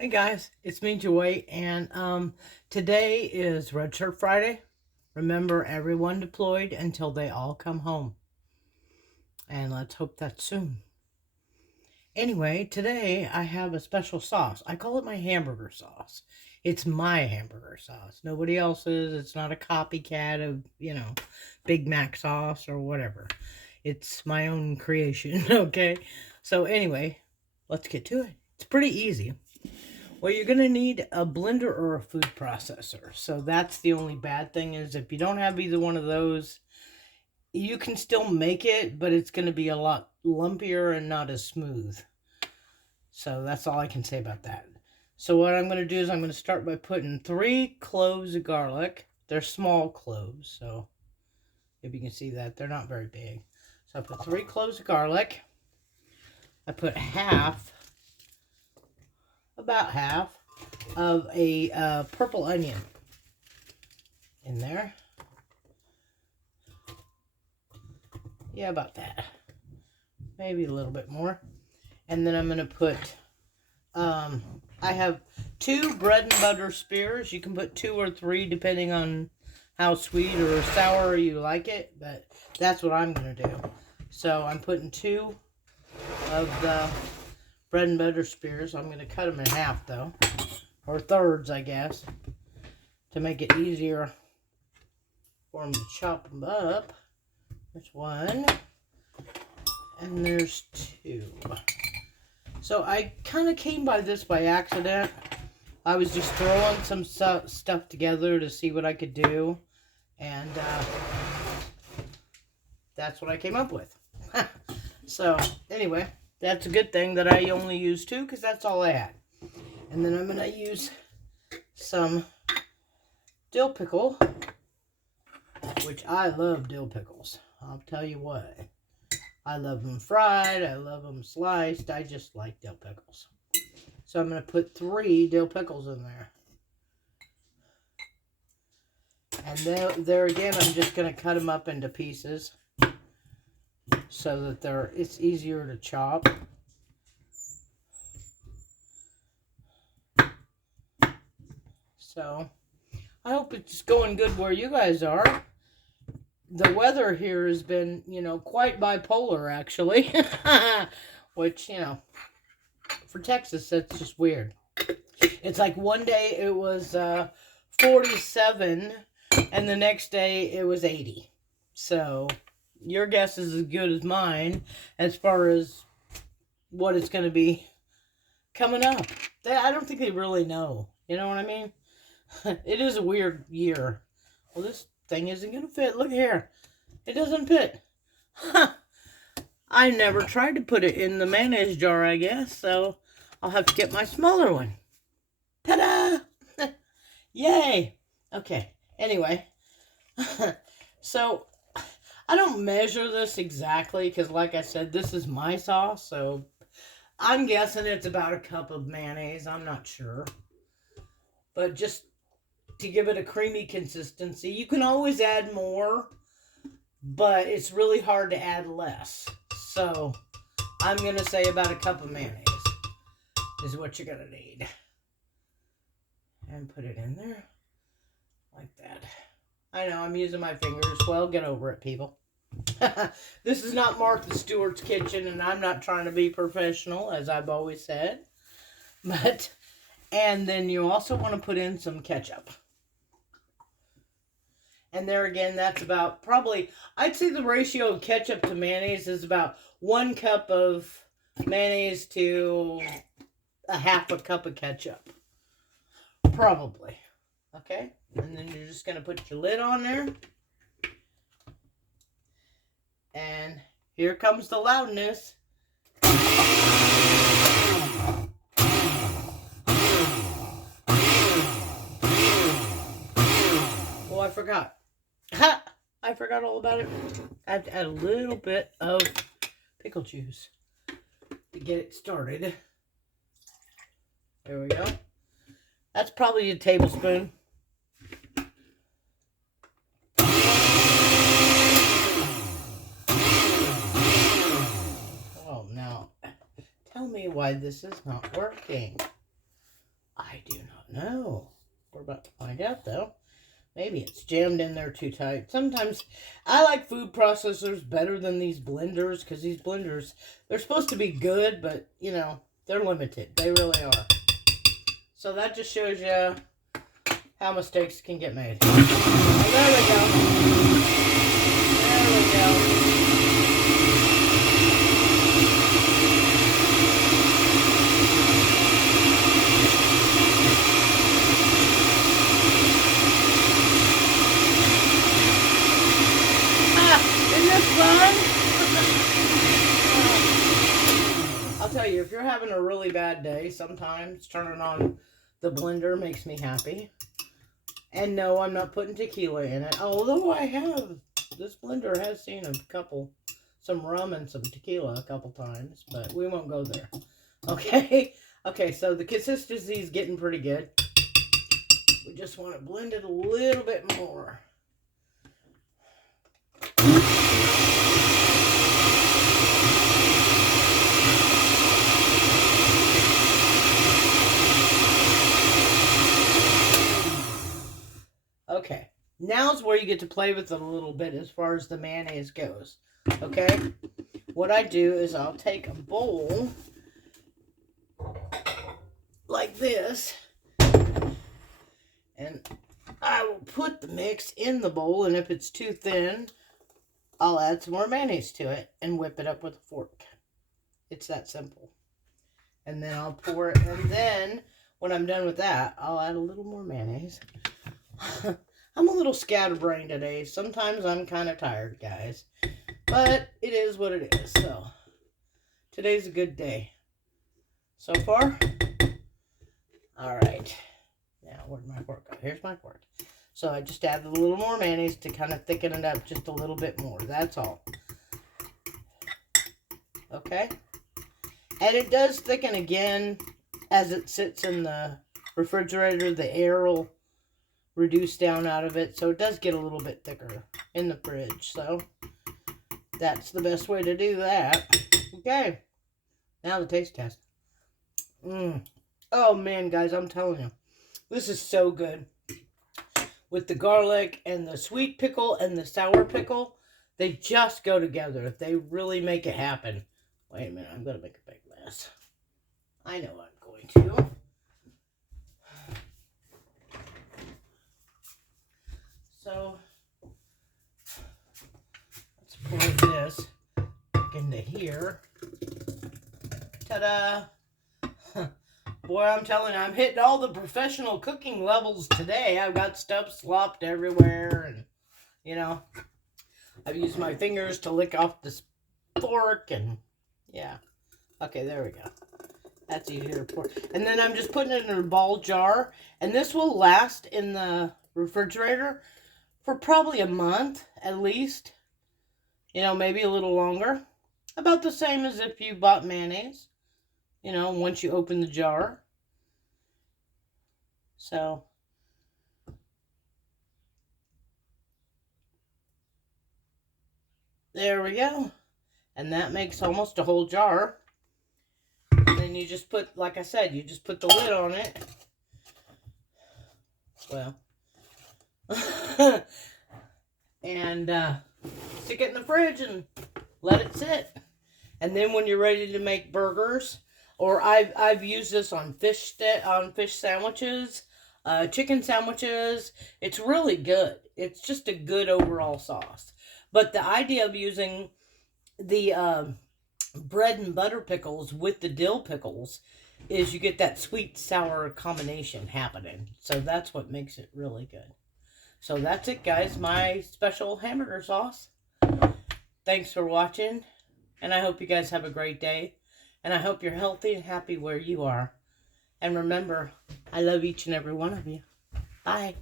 Hey guys, it's me Joy, and today is Red Shirt Friday. Remember, everyone deployed until they all come home, and let's hope that's soon. Anyway, today I have a special sauce. I call it my hamburger sauce. It's my hamburger sauce. Nobody else's. It's not a copycat of, Big Mac sauce or whatever. It's my own creation, okay? So anyway, let's get to it. It's pretty easy. Well, you're going to need a blender or a food processor. So that's the only bad thing is if you don't have either one of those, you can still make it, but it's going to be a lot lumpier and not as smooth. So that's all I can say about that. So what I'm going to do is I'm going to start by putting 3 cloves of garlic. They're small cloves, so if you can see that, they're not very big. So I put 3 cloves of garlic. I put about half of a purple onion in there. Yeah, about that. Maybe a little bit more. And then I'm going to put, I have 2 bread and butter spears. You can put 2 or 3 depending on how sweet or sour you like it, but that's what I'm going to do. So I'm putting 2 of the bread and butter spears. I'm going to cut them in half though, or thirds, I guess, to make it easier for them to chop them up. There's 1, and there's 2. So I kind of came by this by accident. I was just throwing some stuff together to see what I could do, and that's what I came up with. So anyway, that's a good thing that I only used 2 because that's all I had. And then I'm going to use some dill pickle, which I love dill pickles. I'll tell you what. I love them fried. I love them sliced. I just like dill pickles. So I'm going to put 3 dill pickles in there. And there again, I'm just going to cut them up into pieces so that it's easier to chop. So I hope it's going good where you guys are. The weather here has been, quite bipolar, actually. Which, for Texas, that's just weird. It's like one day it was 47, and the next day it was 80. So your guess is as good as mine as far as what it's going to be coming up. I don't think they really know. You know what I mean? It is a weird year. Well, this thing isn't going to fit. Look here. It doesn't fit. I never tried to put it in the mayonnaise jar, I guess, so I'll have to get my smaller one. Ta-da! Yay! Okay, anyway. So, I don't measure this exactly, because like I said, this is my sauce, so I'm guessing it's about a cup of mayonnaise. I'm not sure. But just to give it a creamy consistency. You can always add more, but it's really hard to add less. So I'm going to say about a cup of mayonnaise is what you're going to need. And put it in there like that. I know I'm using my fingers. Well, get over it, people. This is not Martha Stewart's kitchen, and I'm not trying to be professional, as I've always said. And then you also want to put in some ketchup. And there again, that's about probably, I'd say the ratio of ketchup to mayonnaise is about 1 cup of mayonnaise to a half a cup of ketchup. Probably. Okay? And then you're just going to put your lid on there. And here comes the loudness. Oh, I forgot. Ha! I forgot all about it. I have to add a little bit of pickle juice to get it started. There we go. That's probably a tablespoon. Oh, now, tell me why this is not working. I do not know. We're about to find out, though. Maybe it's jammed in there too tight. Sometimes I like food processors better than these blenders, because these blenders, they're supposed to be good, but, you know, they're limited. They really are. So that just shows you how mistakes can get made. Oh, there we go. There we go. Isn't this fun? I'll tell you, if you're having a really bad day, sometimes turning on the blender makes me happy. And no, I'm not putting tequila in it. Although I have. This blender has seen some rum and some tequila a couple times. But we won't go there. Okay? Okay, so the consistency is getting pretty good. We just want to blend it a little bit more. Okay, now's where you get to play with it a little bit as far as the mayonnaise goes. Okay, what I do is I'll take a bowl like this, and I will put the mix in the bowl, and if it's too thin, I'll add some more mayonnaise to it and whip it up with a fork. It's that simple. And then I'll pour it, and then when I'm done with that, I'll add a little more mayonnaise. I'm a little scatterbrained today. Sometimes I'm kind of tired, guys. But it is what it is. So, today's a good day. So far? Alright. Now, where'd my fork go? Here's my fork. So, I just added a little more mayonnaise to kind of thicken it up just a little bit more. That's all. Okay? And it does thicken again as it sits in the refrigerator. The air will reduce down out of it, so it does get a little bit thicker in the fridge. So that's the best way to do that. Okay, now the taste test. Oh man, guys, I'm telling you, this is so good. With the garlic and the sweet pickle and the sour pickle, they just go together. They really make it happen. Wait a minute, I'm gonna make a big mess. I know I'm going to. So, let's pour this back into here. Ta-da! Boy, I'm telling you, I'm hitting all the professional cooking levels today. I've got stuff slopped everywhere, and, you know, I've used my fingers to lick off this fork, and, yeah. Okay, there we go. That's easier to pour. And then I'm just putting it in a ball jar, and this will last in the refrigerator for probably a month, at least. You know, maybe a little longer. About the same as if you bought mayonnaise. You know, once you open the jar. So. There we go. And that makes almost a whole jar. And then you just put, like I said, you just put the lid on it. Well. And stick it in the fridge and let it sit. And then when you're ready to make burgers, or I've used this on fish sandwiches, chicken sandwiches. It's really good. It's just a good overall sauce. But the idea of using the bread and butter pickles with the dill pickles is you get that sweet sour combination happening. So that's what makes it really good. So that's it, guys. My special hamburger sauce. Thanks for watching. And I hope you guys have a great day. And I hope you're healthy and happy where you are. And remember, I love each and every one of you. Bye.